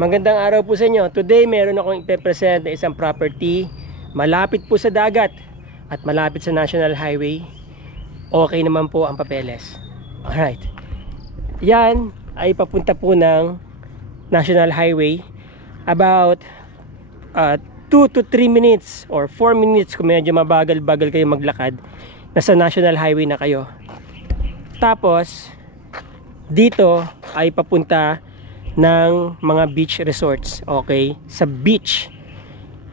Magandang araw po sa inyo. Today meron akong ipe-present na isang property malapit po sa dagat at malapit sa National Highway. Okay naman po ang papeles. Alright. Yan ay papunta po ng National Highway. About 2 to 3 minutes or 4 minutes kung medyo mabagal-bagal kayo maglakad, nasa National Highway na kayo. Tapos dito ay papunta ng mga beach resorts. Okay, sa beach.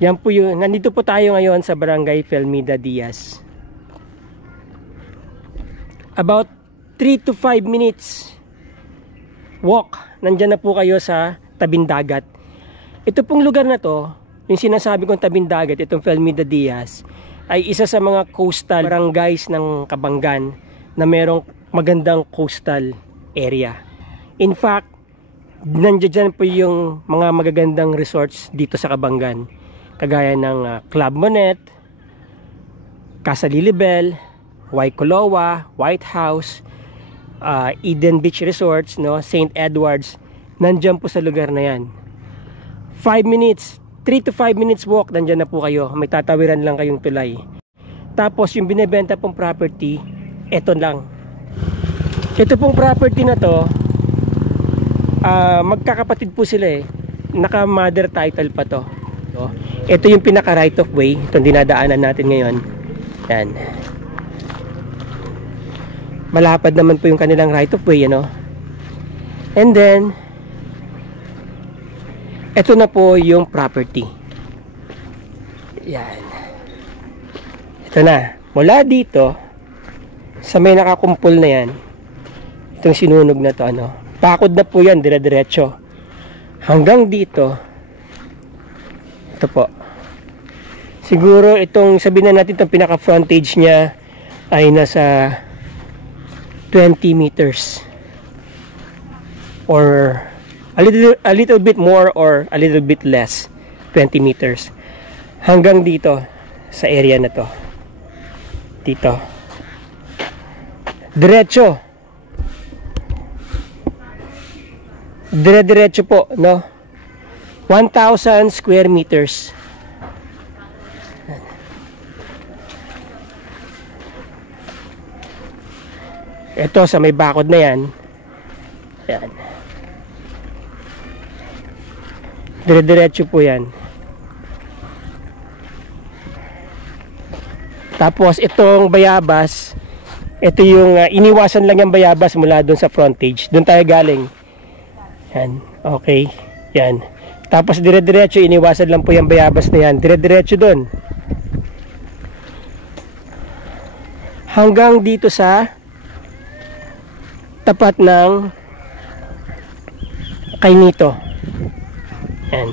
Yan po yung, nandito po tayo ngayon sa Barangay Felmida Diaz. About 3 to 5 minutes walk, nandyan na po kayo sa tabing dagat. Ito pong lugar na to, yung sinasabi kong tabing dagat, itong Felmida Diaz, ay isa sa mga coastal barangays ng Kabanggan na merong magandang coastal area. In fact, nandiyan po yung mga magagandang resorts dito sa Kabanggan, kagaya ng Club Monet, Casa Lilibel, Waikoloa, White House, Eden Beach Resorts, no, St. Edwards. Nandiyan po sa lugar na yan. 3 to 5 minutes walk, nandiyan na po kayo. May tatawiran lang kayong tulay. Tapos yung binebenta pong property, eto lang. Ito pong property na to, magkakapatid po sila eh. Naka mother title pa to. So, ito yung pinaka right of way, itong dinadaanan natin ngayon. Yan. Malapad naman po yung kanilang right of way, ano. And then ito na po yung property. Yan. Ito na. Mula dito sa may nakakumpol na yan, itong sinunog na to, ano, pakod na po yan, dire-diretso hanggang dito. Ito po, siguro itong, sabihin na natin, itong pinaka frontage nya ay nasa 20 meters or a little bit more or a little bit less, 20 meters hanggang dito sa area na to. Dito diretso, dire-diretso po, no? 1,000 square meters. Ito sa may bakod na yan. Yan. Dire-diretso po yan. Tapos itong bayabas, ito yung iniwasan lang yung bayabas mula doon sa frontage. Doon tayo galing. Yan, okay. Yan. Tapos dire-diretso, iniwasan lang po yung bayabas na yan. Dire-diretso doon. Hanggang dito sa tapat ng Kainito. Yan.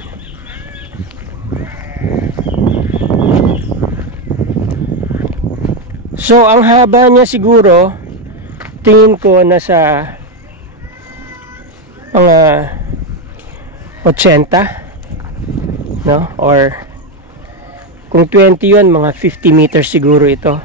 So, ang haba niya siguro, tingin ko nasa mga 80, no? Or kung 20 yun, mga 50 meters siguro ito.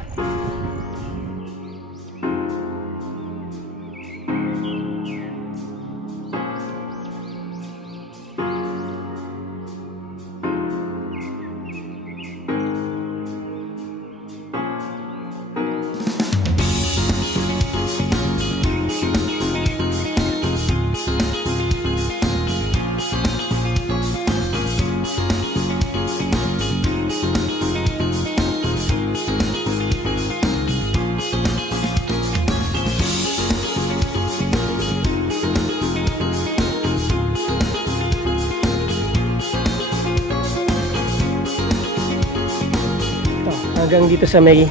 Hanggang dito sa may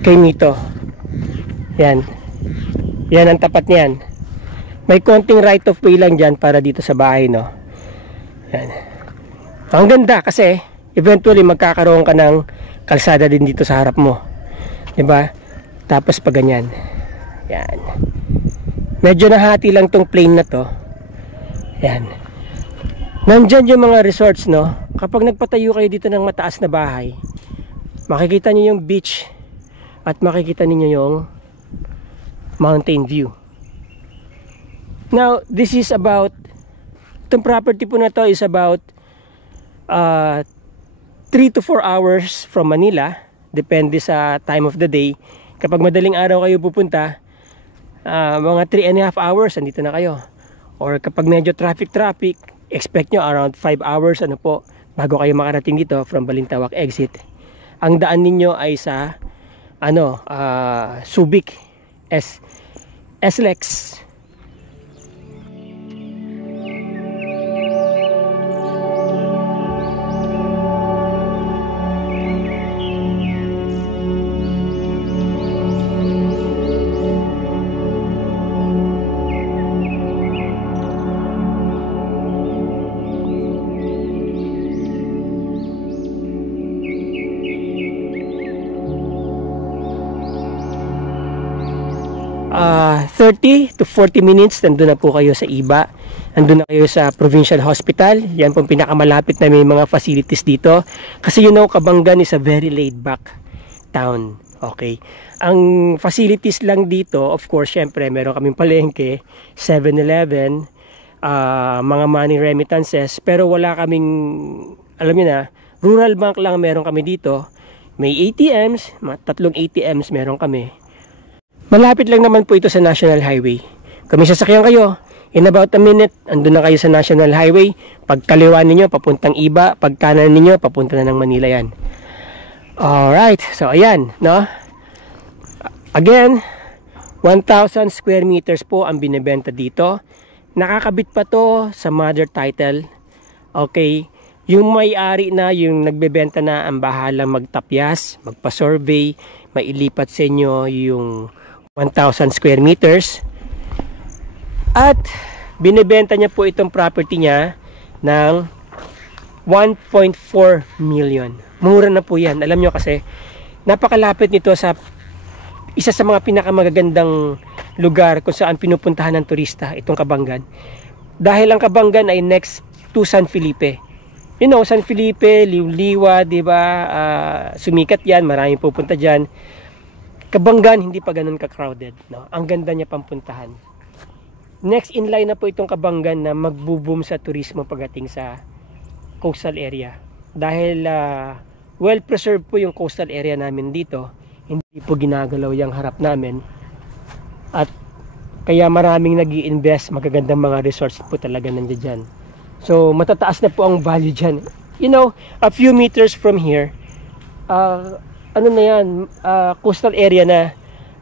Kainito. Yan. Yan ang tapat niyan. May konting right of way lang dyan para dito sa bahay, no? Yan. Ang ganda kasi eventually magkakaroon ka ng kalsada din dito sa harap mo. Diba? Tapos pa ganyan. Yan. Medyo nahati lang tong plane na to. Yan. Nandyan yung mga resorts, no? Kapag nagpatayo kayo dito ng mataas na bahay, makikita niyo yung beach at makikita niyo yung mountain view. Now, this is about Itong property po na to is about 3 to 4 hours from Manila, depende sa time of the day. Kapag madaling araw kayo pupunta, mga 3.5 hours andito na kayo. Or kapag medyo traffic, expect nyo around 5 hours bago kayo makarating dito from Balintawak exit. Ang daan ninyo ay sa Subic SLEX. Uh, 30 to 40 minutes nandun na po kayo sa Iba, nandun na kayo sa Provincial Hospital. Yan pong pinakamalapit na may mga facilities dito, kasi Cabangan is a very laid back town. Okay, ang facilities lang dito, of course, syempre meron kaming palengke, 7-Eleven, mga money remittances, pero wala kaming, alam niyo na, rural bank lang meron kami dito. May ATMs, 3 ATMs meron kami. Malapit lang naman po ito sa National Highway. Kung may sasakyan kayo, in about a minute, andun na kayo sa National Highway. Pag kaliwa ninyo, papuntang Iba. Pag kanan ninyo, papunta na ng Manila yan. Alright, so ayan, no? Again, 1,000 square meters po ang binibenta dito. Nakakabit pa to sa mother title. Okay, yung may-ari na, yung nagbebenta na, ang bahalang magtapyas, magpa-survey, mailipat sa inyo yung 1,000 square meters. At binibenta niya po itong property niya ng 1.4 million. Mura na po yan. Alam nyo kasi, napakalapit nito sa isa sa mga pinakamagagandang lugar kung saan pinupuntahan ng turista, itong Cabangan. Dahil ang Cabangan ay next to San Felipe. San Felipe, Liwliwa, diba? Sumikat yan, maraming pupunta dyan. Cabangan, hindi pa ganun ka-crowded, no? Ang ganda niya pampuntahan. Next in line na po itong Cabangan na magbo-boom sa turismo pagdating sa coastal area. Dahil well preserved po yung coastal area namin dito. Hindi po ginagalaw yung harap namin. At kaya maraming nag-i-invest, magagandang mga resorts po talaga nandiyan dyan. So matataas na po ang value dyan. A few meters from here, coastal area na.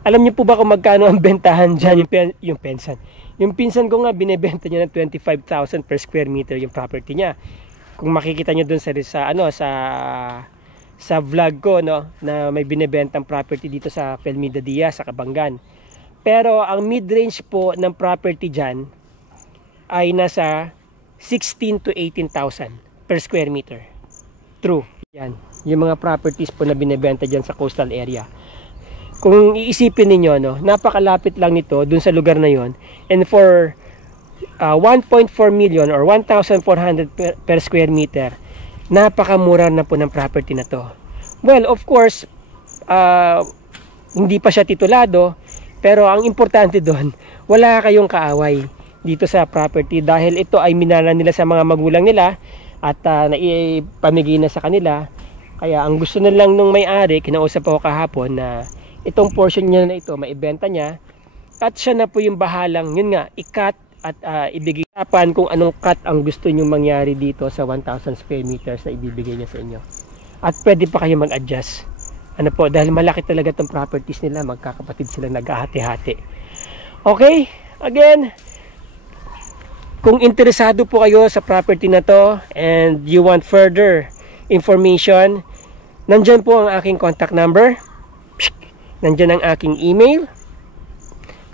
Alam niyo po ba kung magkano ang bentahan dyan? Yung pensan. Yung pinsan ko nga, binebenta niya ng 25,000 per square meter yung property niya. Kung makikita niyo dun sa vlog ko, no, na may binebentang property dito sa Felmida Diaz sa Cabangan. Pero ang mid-range po ng property dyan ay nasa 16 to 18,000 per square meter. True. Yan. Yung mga properties po na binebenta dyan sa coastal area. Kung iisipin ninyo, no, napakalapit lang nito dun sa lugar na yon. And for 1.4 million or 1,400 per square meter, napakamura na po ng property na to. Well, of course, hindi pa siya titulado, pero ang importante doon, wala kayong kaaway dito sa property dahil ito ay minana nila sa mga magulang nila at naipamigay na sa kanila. Kaya ang gusto na lang nung may-ari, kinausap ako kahapon na itong portion niya na ito, maibenta niya. At siya na po yung bahalang, yun nga, i-cut at ibigay kung anong cut ang gusto nyo mangyari dito sa 1,000 square meters na ibibigay niya sa inyo. At pwede pa kayo mag-adjust. Dahil malaki talaga itong properties nila, magkakapatid sila naghahati-hati. Okay, again, kung interesado po kayo sa property na to and you want further information, nandyan po ang aking contact number, nandyan ang aking email,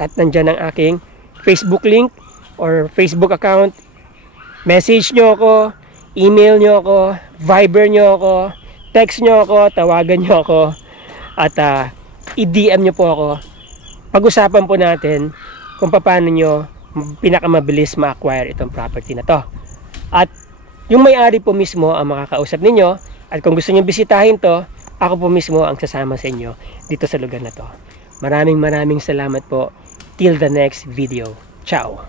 at nandyan ang aking Facebook link or Facebook account. Message nyo ako, email nyo ako, Viber nyo ako, text nyo ako, tawagan nyo ako, at i-DM nyo po ako. Pag-usapan po natin kung paano nyo pinakamabilis ma-acquire itong property na to. At yung may-ari po mismo ang makakausap ninyo, at kung gusto nyo bisitahin to, ako po mismo ang sasama sa inyo dito sa lugar na to. Maraming salamat po. Till the next video. Ciao!